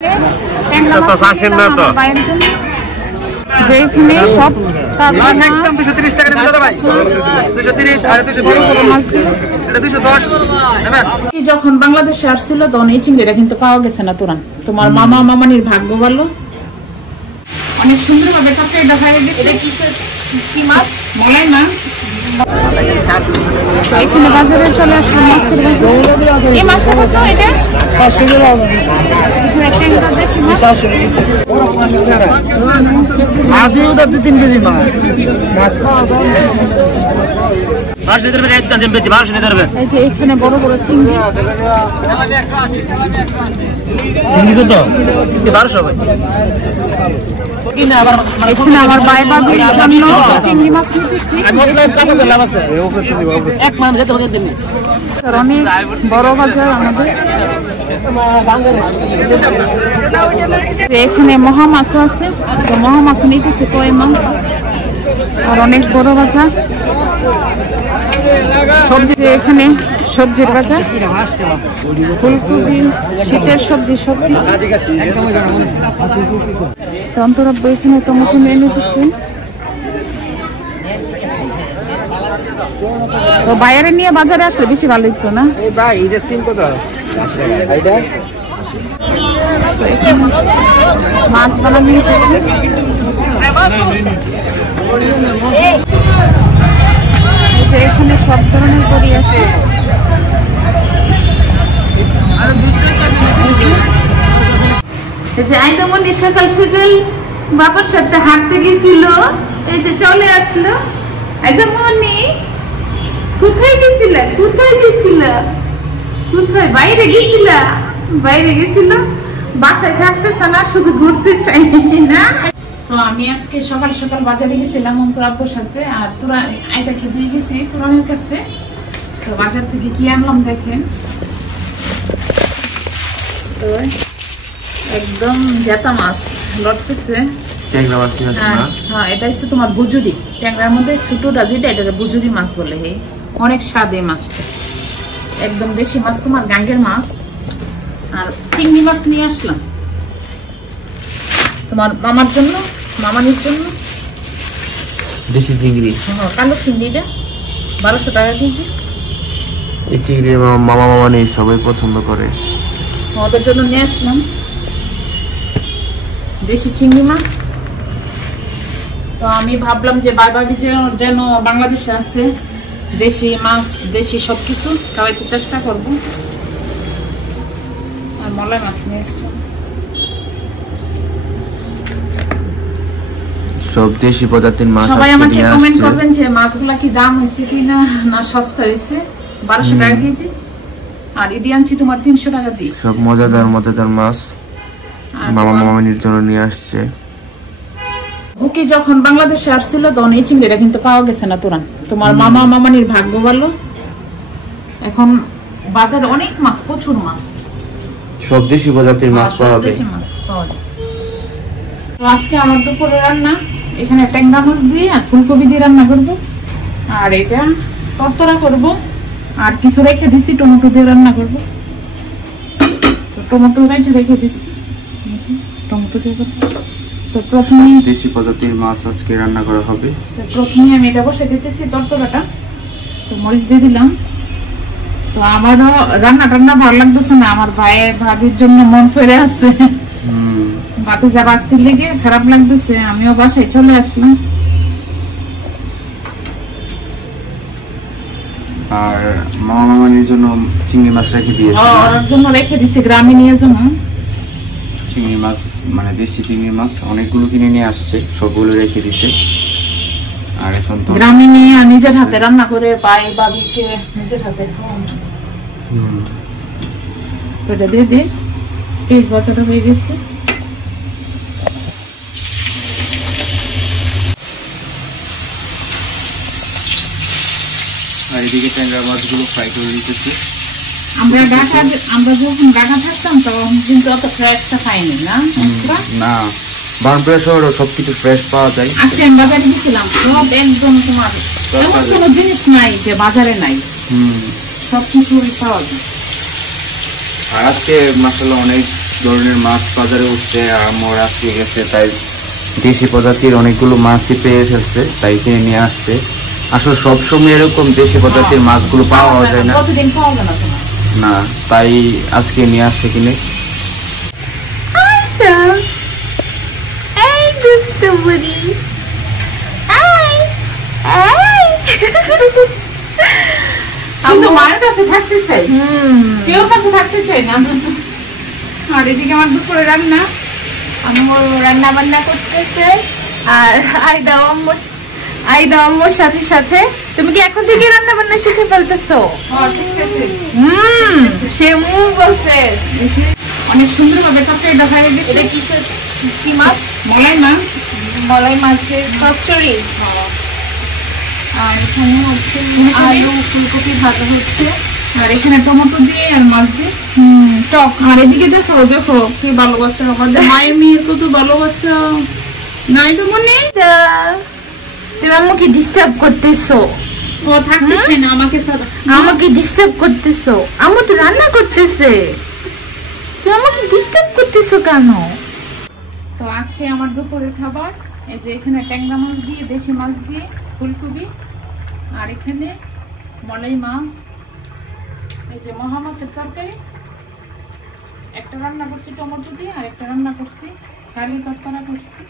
তো চাষের না তো যেখানে সব একদম 230 টাকা নিয়ে দাও ভাই 230 আর 210 নেবেন। কি যখন বাংলাদেশে আসছিল তখন এই চিংড়িটা কিন্তু পাওয়া গেছে না তোরান। তোমার মামা মামানির ভাগ্য ভালো, অনেক সুন্দর ভাবে কাটে দেখা গেছে। এটা কিসের কি মাছ? মলাই মাছ। তো এখানে বাজারে চলে আসলো মাছের বাজার। এই মাছটা কত? এটা 500 টাকা। এখানে দেশি মাছ 500 টাকা। আজকে তো 2-3 কেজি মাছ পাওয়া যায়। বারোশো দেবে একদম বেশি 1200 দেবে। এই যে এখানে বড় বড় চিংড়ি। চিংড়ি কত? চিংড়ি 1200 ভাই। এখানে আমার ভাই ভাবির জন্য চিংড়ি মাছ নিতেছি। আমি অনলাইন কাটা দিলাম আছে এক মান যেতে হবে দিন। অনেক বড় বাজার আমাদের। এখানে মহা মাছও আছে, তো মহা মাছ নিতেছে কই মাছ। আর অনেক বড় বাজার সবজি। এখানে সবজির বাজার, ফুলকপি, শীতের সবজি সবকিছু। তন্তরাব্য এখানে টমেটো নিয়ে নিতেছে। তো বাইরে নিয়ে বাজারে আসলে বেশি ভালো হতো না? ভাই এটা সিম কত? এইটা মাছ বানা নিতেছে। এখানে সব ধরনের করি আছে। যে আইনামনি সকাল সকাল বাবার সাথে হাঁটতে গেছিল, এই যে চলে আসলো। আইনামনি কোথায় গেছিলা? কোথায় গেছিলা? কোথায়? বাইরে গেছিলা? বাইরে গেছিল, বাসায় থাকতেছ না, শুধু ঘুরতে চাই না। তো আমি আজকে সকাল সকাল বাজারে গেছিলাম অন্তর আব্বুর সাথে, আর তোরা আইটাকে দিয়ে গেছি তোরানের কাছে। তো বাজার থেকে কি আনলাম দেখেন। তো একদম জেতা মাছ লটতেছে। হ্যাঁ, এটা হচ্ছে তোমার বুজুরি। ট্যাংরার মধ্যে ছোটটা যেটা, এটা বুজুরি মাছ বলে। অনেক স্বাদ এই মাছটা, একদম দেশি মাছ, তোমার গাঙ্গের মাছ। আর চিংড়ি মাছ নিয়ে আসলাম তোমার মামার জন্য, মামানির জন্য। দেশি চিংড়ি, কালো চিংড়িটা 1200 টাকা কেজি। এই চিংড়ি মামা মামানি সবাই পছন্দ করে, ওদের জন্য নিয়ে আসলাম দেশি চিংড়ি মাছ। তো আমি ভাবলাম যে ভাবি যেন বাংলাদেশে আছে, দেশি মাছ দেশি সবকিছু খাওয়াইতে চেষ্টা করবো। আর মলাই মাছ নিয়ে আসলাম, সব দেশি প্রজাতির মাছ। সবাই আমাকে কমেন্ট করবেন যে মাছগুলা কি দাম হয়েছে কিনা, না সস্তা হয়েছে। 1200 টাকা কেজি। আর ইডি আনছি তোমার 300 টাকা দিয়ে। সব মজাদার মাছ মামা মামানির জন্য নিয়ে আসছে। হুকি যখন বাংলাদেশে আসছিল তখন এই চিংড়িটা কিন্তু পাওয়া গেছে না তোরান। তোমার মামা মামানির ভাগ্য ভালো, এখন বাজারে অনেক মাছ, প্রচুর মাছ, সব দেশি প্রজাতির মাছ পাওয়া যায়। তো আজকে আমার দুপুরে রান্না এখানে ট্যাংরা মাছ দিয়ে আর ফুলকপি দিয়ে রান্না করবো। আর এটা তরতরা করবো, আর কিছু রেখে দিছি টমেটো দিয়ে রান্না করবো। তো টমেটো রেখে দিছি, টমেটো দিয়ে করবো। তো প্রথমে দেশি প্রজাতির মাছ আজকে রান্না করা হবে। প্রথমে আমি এটা বসে দিতেছি তরতরাটা। তো মরিচ দিয়ে দিলাম। তো আমারও রান্না ভালো লাগতেছে না, আমার ভাবির জন্য মন ফেরে আছে। বাতে যা বাঁচতে লেগে খারাপ লাগতেছে, আমিও বাসায় চলে আসলাম। আর মামা মামানির জন্য চিংড়ি মাছ রেখে দিয়েছি, ওর জন্য রেখে দিছি গ্রামে নিয়ে যাবো। চিংড়ি মাছ মানে দেশি চিংড়ি মাছ অনেকগুলো কিনে নিয়ে আসছে, সবগুলো রেখে দিছে। আর এখন তো গ্রামে নিয়ে নিজের হাতে রান্না করে পাই বাবিকে নিজের হাতে খাওয়ানো। তো এটা দিয়ে দিই, পেঁয়াজ বাটাটা হয়ে গেছে। আর এদিকে ট্যাংরা মাছগুলো ফ্রাই করে দিতেছি। আমরা যখন ঢাকা থাকতাম তখন কিন্তু অত ফ্রেশটা খাইনি না। না, বানপুরা শহরে সবকিছু ফ্রেশ পাওয়া যায়। আজকে আমি বাজারে গেছিলাম, সব একদম তোমার এমন কোনো জিনিস নাই যে বাজারে নাই, সবকিছু পাওয়া যায়। আর আজকে মাশাআল্লাহ অনেক ধরনের মাছ বাজারে উঠছে, আমার আজকে গেছে, তাই দেশি প্রজাতির অনেকগুলো মাছই পেয়ে ফেলছে, তাই কিনে নিয়ে আসছে। আসলে সবসময় এরকম দেশি প্রজাতির মাছগুলো পাওয়া যায় না, কতদিন পাওয়া যায় না না, তাই আজকে নিয়ে আসছে কিনে। এই দুষ্টু বুড়ি, কিন্তু মায়ের কাছে থাকতে চাই, কেউ কাছে থাকতে চাই না। আর এদিকে আমার দুপুরে রান্না, আমার রান্না বান্না করতেছে। আর আইদা আম্মুর সাথে সাথে। তুমি কি এখন থেকে রান্না বান্না শিখে ফেলতেছো? সে মুখ বলছে অনেক সুন্দর ভাবে তরকারিটা হয়ে গেছে। এটা কিসের, কি মাছ? মলাই মাছ, মলাই মাছের চচ্চড়ি। আর এখানে হচ্ছে আলু ফুলকপি ভাজা হচ্ছে, আর এখানে টমেটো দিয়ে আর মাছ দিয়ে টক। আর এদিকে দেখো দেখো কি ভালোবাসা, আমাদের মায়ের মেয়ের কত ভালোবাসা, নাই তো মনে? তুমি আমাকে ডিস্টার্ব করতেছো। ও থাকতেছে না আমাকে ডিস্টার্ব করতেছো। আম্মু তো রান্না করতেছে, তুমি আমাকে ডিস্টার্ব করতেছো কেন? তো আজকে আমার দুপুরের খাবার এই যে এখানে ট্যাংরা মাছ দিয়ে, দেশি মাছ দিয়ে ফুলকপি, আর এখানে মলাই মাছ, এই যে মহা মাছের তরকারি। একটা রান্না করছি টমেটো দিয়ে, আর একটা রান্না করছি কালি তরকারি করছি।